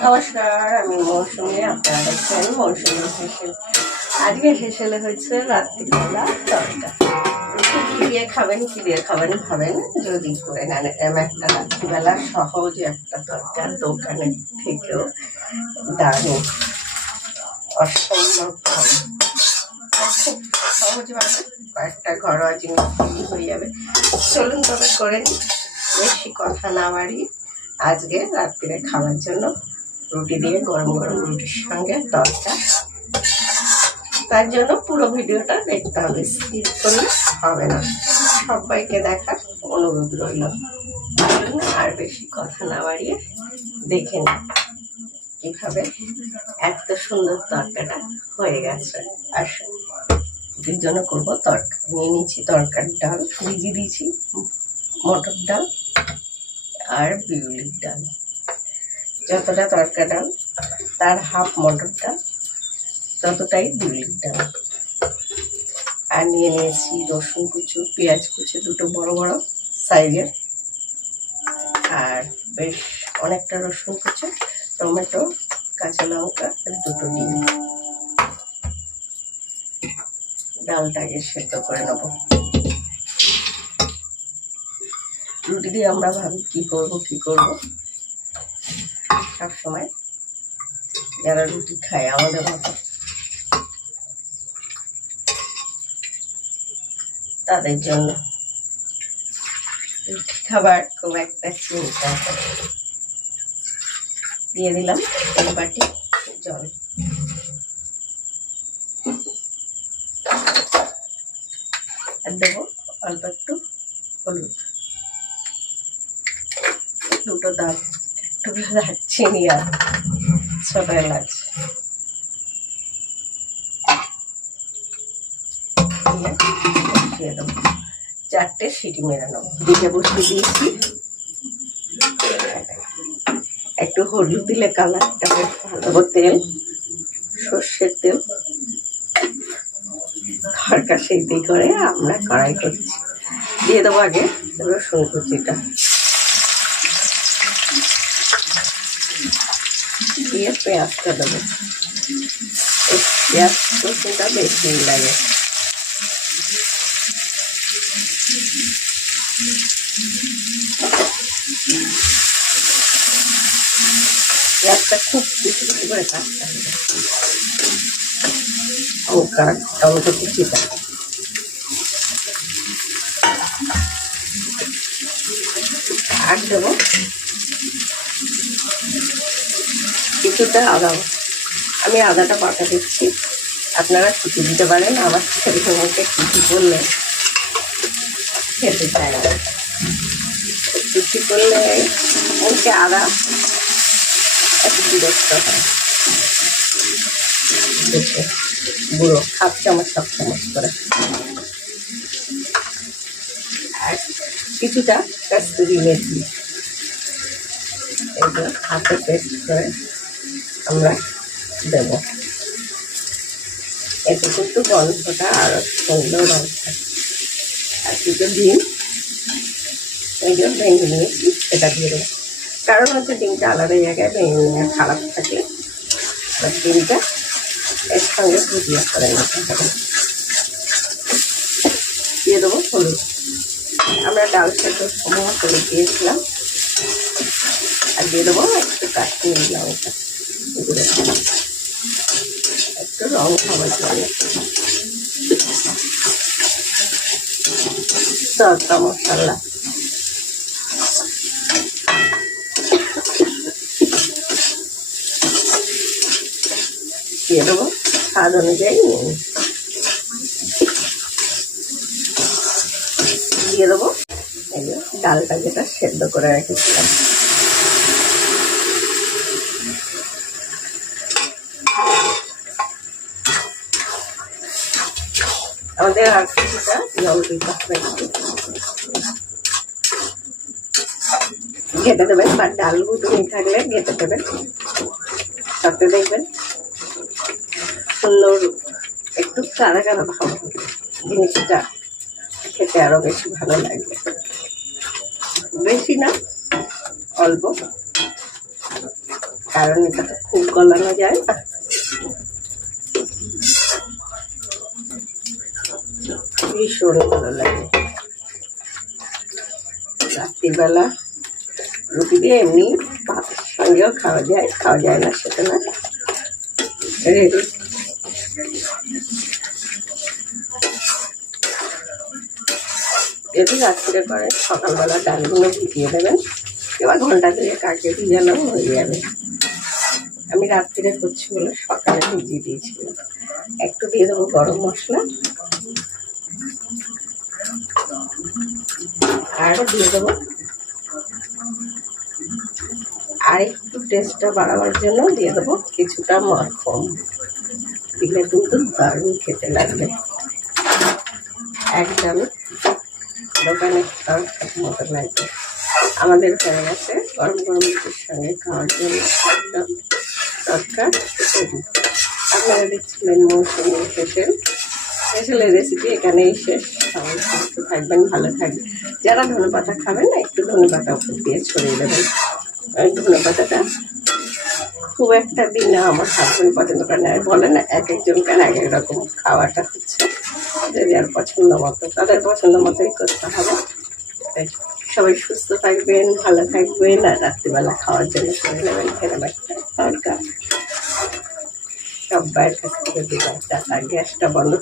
নমস্কার আমি মৌসুমি আপনারা দেখছেন মৌসুমি হেসেল আজকে হেসেলে হয়েছে রাত্রিবেলা তরকা কি দিয়ে খাবেন কি দিয়ে খাবেন ভাবেন যদি করে নেন এরম একটা রাত্রিবেলা সহজ একটা তরকা দোকানের থেকেও দারুণ অসম্ভব ভালো খুব সহজভাবে কয়েকটা ঘরোয়া জিনিস হয়ে যাবে চলুন তবে করে। বেশি কথা না বাড়িয়ে আজকে রাত্রিরে খাওয়ার জন্য রুটি দিয়ে গরম গরম রুটির সঙ্গে তরকা তার জন্য পুরো ভিডিওটা দেখতে হবে স্কিপ করলে হবে না। সবাইকে দেখার অনুরোধ রইল। আর বেশি কথা না বাড়িয়ে দেখে নিন কীভাবে এত সুন্দর তরকাটা হয়ে গেছে। আসুন, রুটির জন্য করব তরকা। নিয়ে নিচ্ছি তরকার ডাল, ভিজিয়ে দিয়েছি মটর ডাল আর বিউলির ডাল। যতটা তরকা ডাল, তার হাফ মটর ডাল, ততটাই দুলির ডাল আর নিয়ে নিয়েছি রসুন কুচু, পেঁয়াজ কুচু, দুটো বড় বড় সাইজের। আর বেশ অনেকটা রসুন কুচু, টমেটো, কাঁচা লঙ্কা, আর দুটো ডিম। ডালটাকে সেদ্ধ করে নেব। রুটি দিয়ে আমরা ভাবি কি করব কি করব? সব সময় যারা রুটি খায় আমাদের মতো, তাদের জন্য রুটি খাবার খুব একটা চিন্তা। দিয়ে দিলাম এক বাটি জল। আর দেবো অল্প একটু হলুদ। দুটো দাঁত একটু দারচিনি আর ছোট এলাচ দিয়ে দেবো চারটে সিটি মেরে নেব দিকে বসিয়ে দিয়েছি একটু হলুদ দিলে কালারটা বেশ ভালো তেল সর্ষের তেল তরকা সিদ্ধি করে আমরা কড়াই করছি দিয়ে দেবো আগে রসুন কুচিটা দিয়ে পেঁয়াজটা দেবো এই পেঁয়াজ রসুনটা বেশি লাগে পেঁয়াজটা খুব বেশি বেশি করে কাটতে হবে লঙ্কা টমেটো কুচিটা আর দেবো কিছুটা আদা। আমি আদাটা পাতা দিচ্ছি। আপনারা কুচি দিতে পারেন, আমার ছেলে মুখে কুচি করলে খেতে চায় না। কুচি করলে মুখে আদা, একটু বিরক্ত হয়। বুড়ো হাফ চামচ, সব চামচ করে। আর কিছুটা কাস্তুরি মেথি। এগুলো হাতে পেস্ট করে আমরা দেব। এতে কিন্তু গন্ধটা আরও সুন্দর আর দুটো ডিম, এই জন্য ভেঙে নিয়েছি, এটা দিয়ে দেবো। কারণ হচ্ছে ডিমটা আলাদা জায়গায় ভেঙে নিয়ে খারাপ এবার ডিমটা এর সঙ্গে ভুজিয়া করে নিতে হবে। দিয়ে দেবো হলুদ। আমরা ডাল সেদ্ধ সময় হলুদ দিয়েছিলাম। আর দিয়ে দেবো একটু কাশ্মীরি লঙ্কা। রং দিয়ে দেবো। স্বাদ অনুযায়ী নুন দিয়ে দেবো ডালটা যেটা সেদ্ধ করে রেখেছিলাম। আমাদের কিছুটা জল দিতে হবে। ঘেটে দেবেন বা ডাল গুটুনি থাকলে ঘেটে দেবেন। তাতে দেখবেন সুন্দর একটু কারা কারা ভাব জিনিসটা খেতে আরও বেশি ভালো লাগবে বেশি না, অল্প। কারণ এটা খুব গলানো যায় না। ভীষণ ভালো লাগে। রাত্রিবেলা রুটি দিয়ে এমনি ভাতের সঙ্গেও খাওয়া যায় খাওয়া যায় না, সেটা না। যদি রাত্রিরে করে, সকালবেলা ডালগুলো ভিজিয়ে দেবেন, এবার ঘণ্টা দিয়ে কাকে ভিজানো হয়ে যাবে। আমি রাত্রিরে করছি বলে সকালে ভিজিয়ে দিয়েছিলাম। একটু দিয়ে দেবো গরম মশলা আর দিয়ে দেবো। আর একটু টেস্টটা বাড়াবার জন্য দিয়ে দেবো কিছুটা মাখন। দিলে কিন্তু দারুণ খেতে লাগবে। একদম দোকানে খাওয়ার মতো লাগবে। আমাদের হয়ে গেছে গরম গরম সঙ্গে খাওয়ার জন্য একদম তরকার তৈরি আপনারা দেখছিলেন মৌসুমি স্পেশাল রেসিপি এখানেই শেষ। সবাই সুস্থ থাকবেন, ভালো থাকবেন। যারা ধনে পাতা খাবেন না, একটু ধনে পাতা উপর দিয়ে ছড়িয়ে দেবেন। ধনে পাতাটা খুব একটা দিন না, আমার হাজবেন্ড পছন্দ করে না। আর বলে না, এক একজনকার এক এক রকম খাওয়াটা হচ্ছে। যে যার পছন্দ মতো, তাদের পছন্দ মতোই করতে হবে। সবাই সুস্থ থাকবেন, ভালো থাকবেন, আর রাত্রিবেলা খাওয়ার জন্য করে নেবেন এরকম একটা তরকা সব বাইরের কাছ থেকে গ্যাসটা বন্ধ